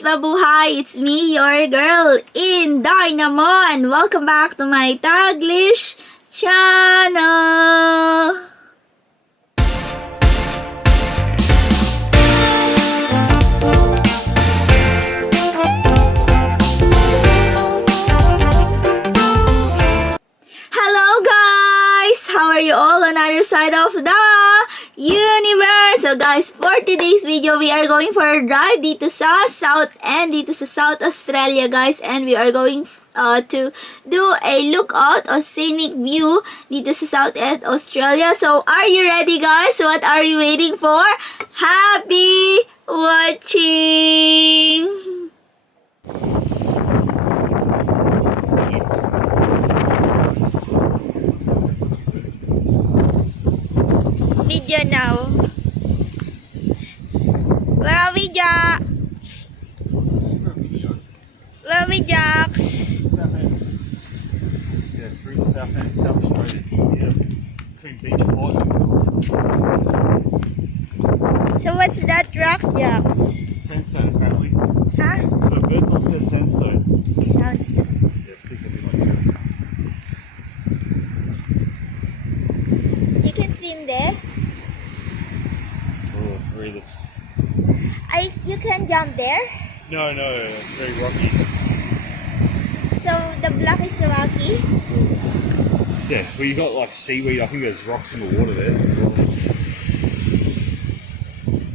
guys! Mabuhay! It's me, your girl, InDaynaMo, and welcome back to my Taglish channel! Hello guys! How are you all on either side of the universe? So guys, for today's video, we are going for a drive dito sa Southend, dito sa South Australia guys, and we are going to do a lookout or scenic view dito sa Southend, Australia. So are you ready guys? What are you waiting for? Happy watching! Video now. Where are we, Jax? Where are we, Jax? Southend. Yeah, through Southend, South Australia, India, between beach pot. So what's that rock, Jax? Sandstone, apparently. Huh? The bird all says sandstone. Sounds. Yeah, it's big, like that. You can swim there. Oh, it's very looks. You can jump there. No, it's very rocky. So the block is rocky. Yeah, well, you got like seaweed. I think there's rocks in the water there as well.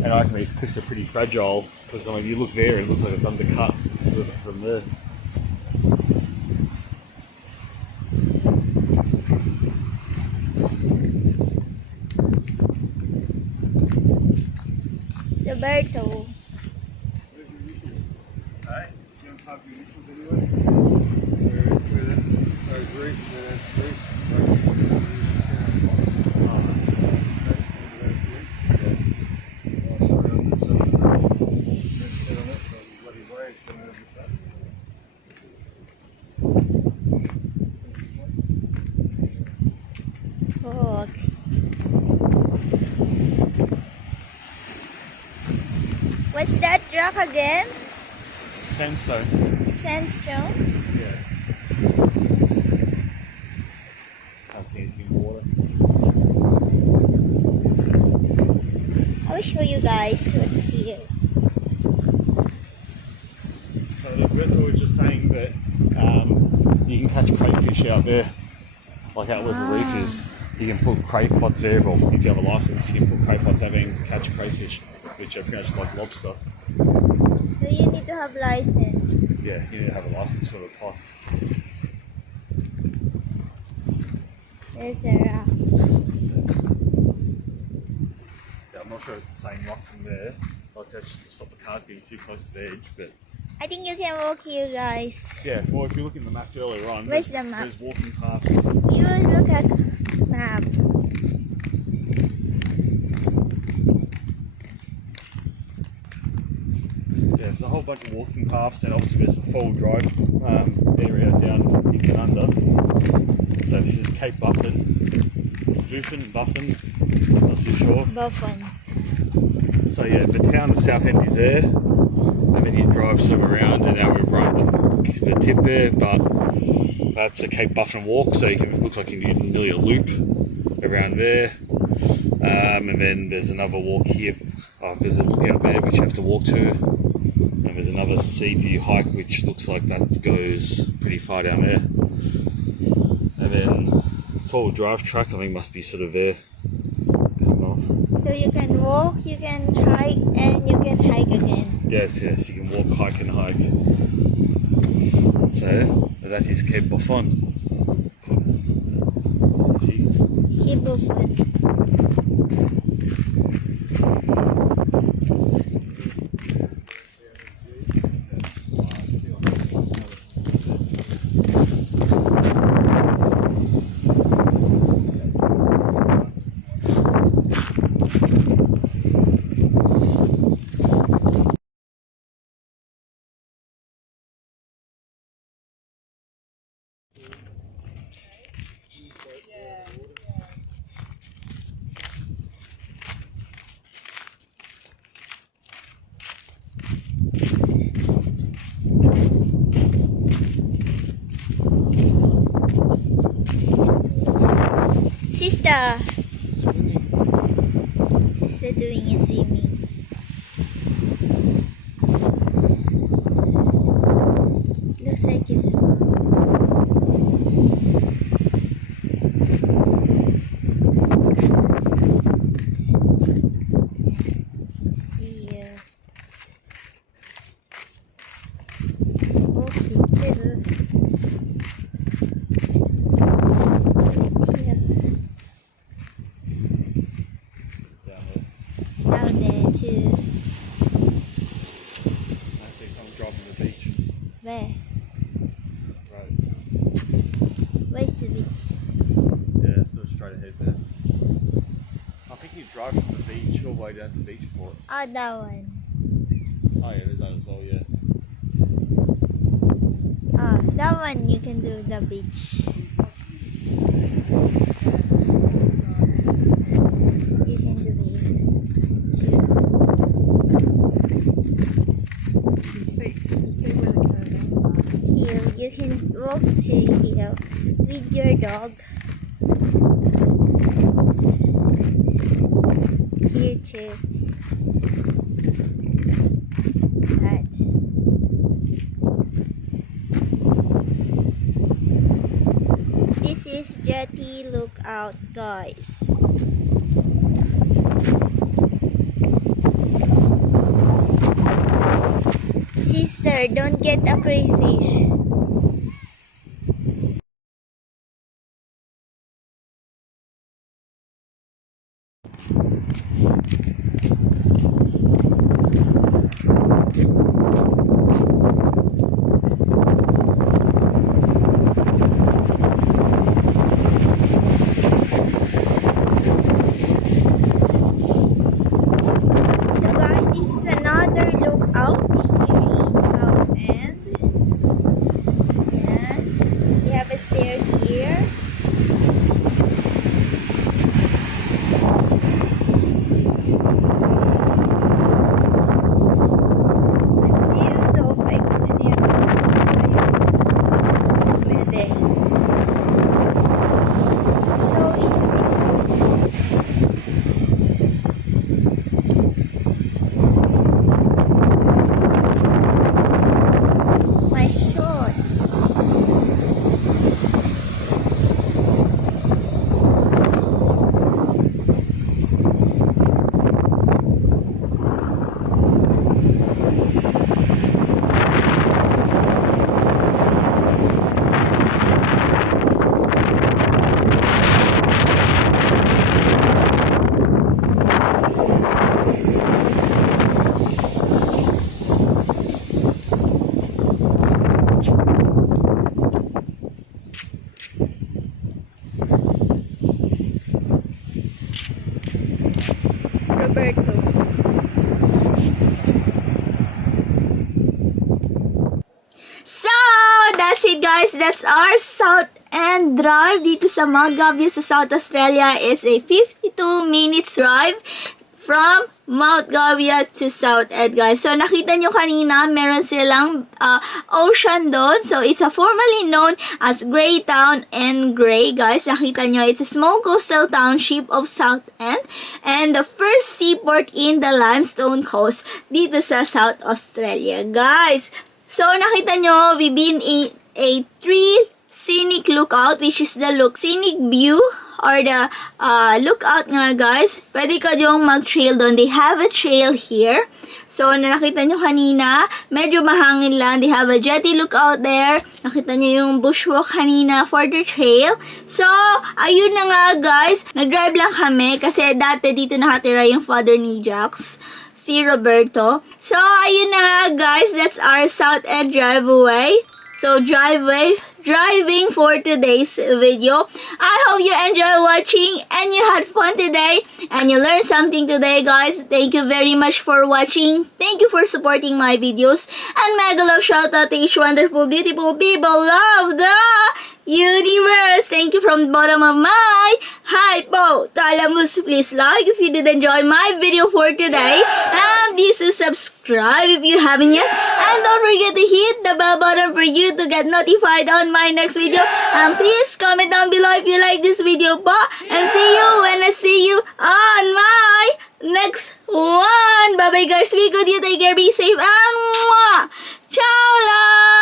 And I reckon these cliffs are pretty fragile because I mean, you look there, it looks like it's undercut sort of from there. Roberto. Hey, you don't have your initials anyway? Oh, okay. What's that rock again? Sandstone. Sandstone? Yeah. Can't see anything in water. I will show you guys what's here. So the Bertha was just saying that you can catch crayfish out there, like out where the reef is. You can put cray pots there, or if you have a license, you can put cray pots out there and catch crayfish, which are pretty much like lobster. So you need to have license. Yeah, you need to have a license for the pot. There's a rock. Yeah, I'm not sure it's the same rock from there. I'll just stop the cars getting too close to the edge, but I think you can walk here, guys. yeah, well, if you look in the map earlier on, Where's the map? there's walking paths. You will look at map. Yeah, there's a whole bunch of walking paths, and obviously there's a four-wheel drive area down in under. So this is Cape Buffin, not too sure. Buffon. So yeah, the town of Southend is there, and then you drive sort of around, and now we're right at the tip there, but that's a Cape Buffin walk, so you can, it looks like you can do nearly a loop around there. And then there's another walk here. There's a lookout there which you have to walk to, and there's another sea view hike which looks like that goes pretty far down there. And then four-wheel drive truck I think must be sort of there coming off. So you can walk, you can hike, and you can hike again. Yes, you can walk, hike and hike. So that is Cape Buffon. Cape Buffon. Sister. Swimming. Sister doing a swimming. Looks like it's down there too. I see someone driving the beach. Where? Right. Where's the beach? Yeah, so straight ahead there. I think you drive from the beach all the way down to the beach port. Oh, that one. Oh yeah, there's that as well, yeah. Oh, that one you can do the beach. You can do it. You see where the caravans are. Here, you can walk to here with your dog. Here too. That. This is Jetty Lookout, guys. Sister, don't get a crayfish. So guys, this is another lookout here in Southend. Yeah, we have a stair here. Ayun, doon pa ikot na niya. So, pwede. So, it's a bit my short. Roberto. So, that's it guys. That's our South End drive dito sa Mount Gambier sa South Australia. It's a 52 minutes drive from Mount Gambier to South End, guys. So, nakita nyo kanina, meron silang ocean doon. So, it's a formerly known as Greytown and Grey, guys. Nakita nyo, it's a small coastal township of South End and the first seaport in the limestone coast dito sa South Australia, guys. So, nakita nyo, we've been in a 3 scenic lookout, which is the scenic view or the lookout nga, guys. Pwede ka yung mag-trail doon. They have a trail here. So, nakita nyo kanina, medyo mahangin lang. They have a jetty lookout there. Nakita nyo yung bushwalk kanina for the trail. So, ayun na nga, guys. Nag-drive lang kami kasi dati dito nakatira yung father ni Jax, si Roberto. So, ayun na nga, guys. That's our South End driveway. So, driving for today's video. I hope you enjoy watching and you had fun today and you learned something today, guys. Thank you very much for watching. Thank you for supporting my videos. And mega love shout out to each wonderful, beautiful people love the universe. Thank you from the bottom of my heart. Please like if you did enjoy my video for today. And please subscribe if you haven't yet. And And don't forget to hit the bell button for you to get notified on my next video. And please comment down below if you like this video po. And see you when I see you on my next one. Bye bye guys. Be good. You take care. Be safe. And mwah! Ciao lang!